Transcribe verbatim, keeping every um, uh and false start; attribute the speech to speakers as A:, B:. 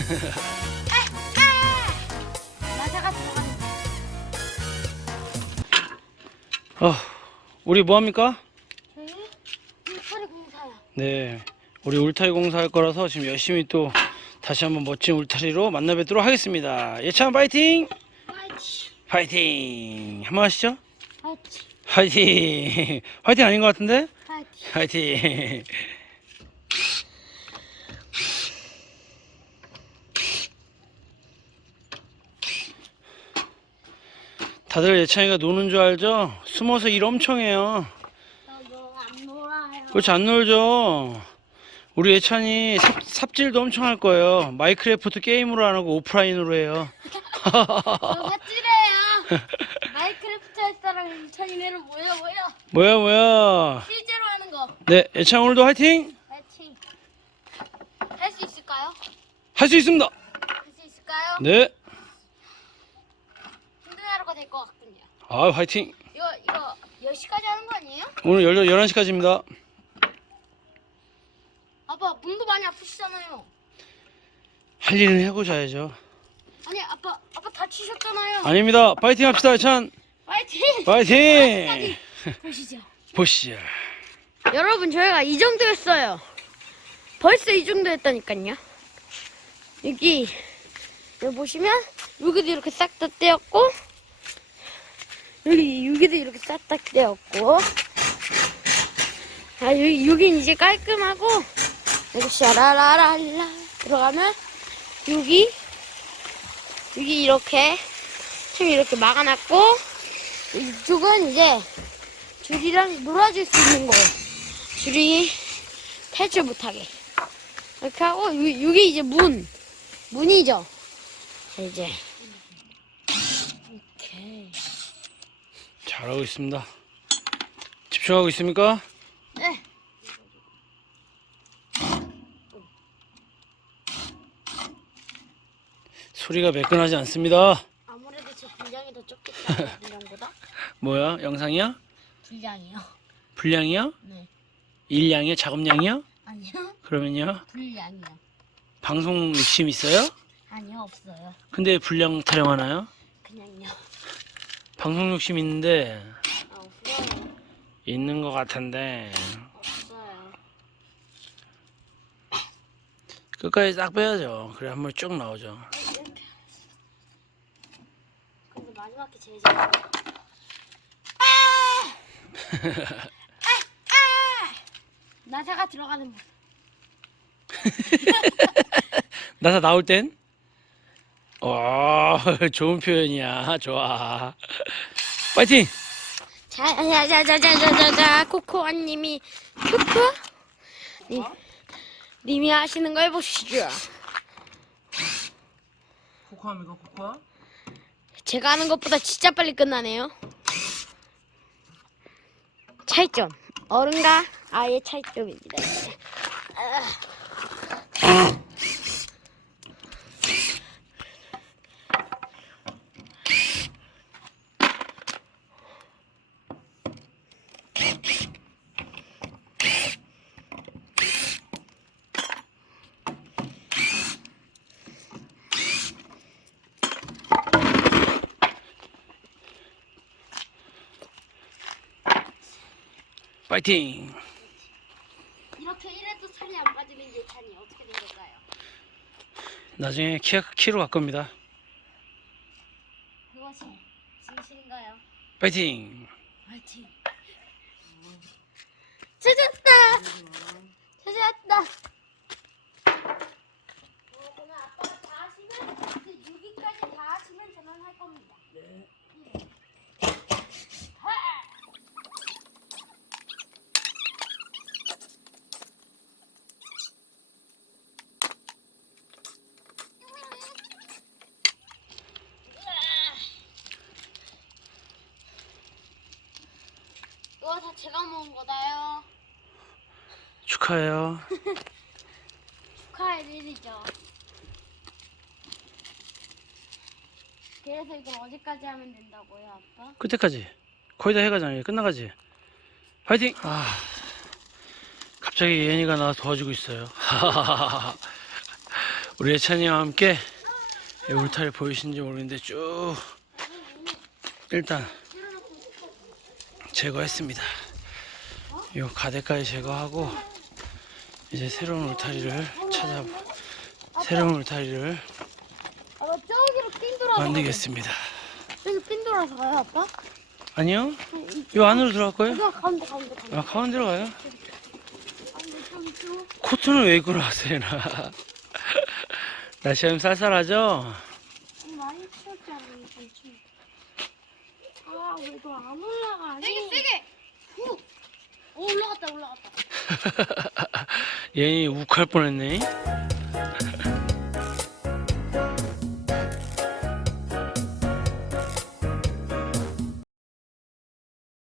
A: 나사가 들어가는 거.
B: 어, 우리 뭐 합니까?
A: 저희 울타리 공사요.
B: 네, 우리 울타리 공사할 거라서 지금 열심히 또 다시 한번 멋진 울타리로 만나 뵙도록 하겠습니다. 예찬 파이팅!
A: 파이팅.
B: 파이팅! 한번 하시죠?
A: 파이팅.
B: 파이팅! 파이팅 아닌 것 같은데?
A: 파이팅.
B: 파이팅! 다들 예찬이가 노는 줄 알죠? 숨어서 일 엄청 해요.
A: 저안 놀아요.
B: 그렇지, 안 놀죠? 우리 예찬이 삽, 삽질도 엄청 할 거예요. 마이크래프트 게임으로 안 하고 오프라인으로 해요.
A: 저 삽질해요. 마이크래프트 할 사람 인천이네는 뭐야 뭐야?
B: 뭐야, 뭐야.
A: 실제로 하는 거.
B: 네, 예찬 오늘도 화이팅!
A: 파이팅. 할 수 있을까요?
B: 할 수 있습니다!
A: 할 수 있을까요?
B: 네.
A: 힘든 하루가 될 것 같군요.
B: 아, 화이팅!
A: 이거 이거 열 시까지 하는 거 아니에요?
B: 오늘 열한 시까지입니다.
A: 아빠 몸도 많이 아프시잖아요.
B: 할 일은 하고 자야죠.
A: 아니 아빠 아빠 다치셨잖아요.
B: 아닙니다. 파이팅 합시다, 예찬!
A: 파이팅.
B: 파이팅!
A: 보시죠.
B: 보시죠.
A: 여러분 저희가 이 정도 했어요. 벌써 이 정도 했다니까요. 여기 여기 보시면 여기도 이렇게 싹 다 떼었고 여기 여기도 이렇게 싹 다 떼었고 아 여기 여긴 이제 깔끔하고 여기 샤라라랄라 들어가면 여기 여기 이렇게 좀 이렇게 막아놨고 이쪽은 이제 줄이랑 놀아줄 수 있는 거예요. 줄이 탈출 못하게 이렇게 하고 요, 요게 이제 문 문이죠. 자, 이제 이렇게
B: 잘하고 있습니다. 집중하고 있습니까?
A: 네.
B: 소리가 매끈하지 않습니다.
A: 아무래도 제 분량이 더 적겠다. 분량보다
B: 뭐야? 영상이야?
A: 분량이요.
B: 분량이야?
A: 네.
B: 일량이야? 작업량이야?
A: 아니요.
B: 그러면요?
A: 분량이요.
B: 방송 욕심 있어요?
A: 아니요 없어요.
B: 근데 분량 타령하나요?
A: 그냥요.
B: 방송 욕심 있는데
A: 아 없어요.
B: 있는 것 같은데
A: 없어요.
B: 끝까지 딱 빼야죠. 그래 한 번 쭉 나오죠.
A: 이렇게. 근데 마지막 게 제일 잘. 나사가 들어가는 문.
B: 나사 나올 땐? 와, 좋은 표현이야. 좋아. 파이팅!
A: 자자자자자자자 코코아님이 코코 님, 님이 하시는 걸 보시죠.
B: 코코아입니까, 코코아?
A: 제가 하는 것보다 진짜 빨리 끝나네요. 차이점 어른과 아이의 차이점입니다.
B: 파이팅!
A: 이렇게 이래도 살이 안 빠지는 예찬이 어떻게 된 걸까요?
B: 나중에 키, 키로 갈 겁니다.
A: 그것이 진실인가요?
B: 파이팅!
A: 화이팅! 찾았다! 찾았다! 어, 그러면 아빠가 다 하시면 그 여기까지 다 하시면 저는 할 겁니다. 네. 이거 다 제가 모은 거다요.
B: 축하해요.
A: 축하할 일이죠. 그래서 이걸 어디까지 하면 된다고요, 아빠?
B: 끝에까지. 거의 다 해가잖아요. 끝나가지. 파이팅! 아, 갑자기 예은이가 나와서 도와주고 있어요. 우리 예찬이와 함께 이 울타리 보이신지 모르겠는데 쭉 일단 제거했습니다. 이 가대까지 제거하고 이제 새로운 울타리를 찾아 새로운 울타리를
A: 아빠 저기로 핀 돌아서
B: 만들겠습니다.
A: 여기 핀 돌아서 가요 아빠?
B: 아니요? 이 안으로 들어갈 거예요?
A: 이거 가운데 가운데 가운데.
B: 아, 가운데로 가요?
A: 가운데 저기 쭉.
B: 코트는 왜 입고 나왔어요, 나? 날씨가 좀 쌀쌀하죠?
A: 많이 추웠잖아 이거. 아, 왜 이거 안 올라가니? 세게 세게. 후. 오 올라갔다 올라갔다.
B: 얘이 욱할 뻔했네.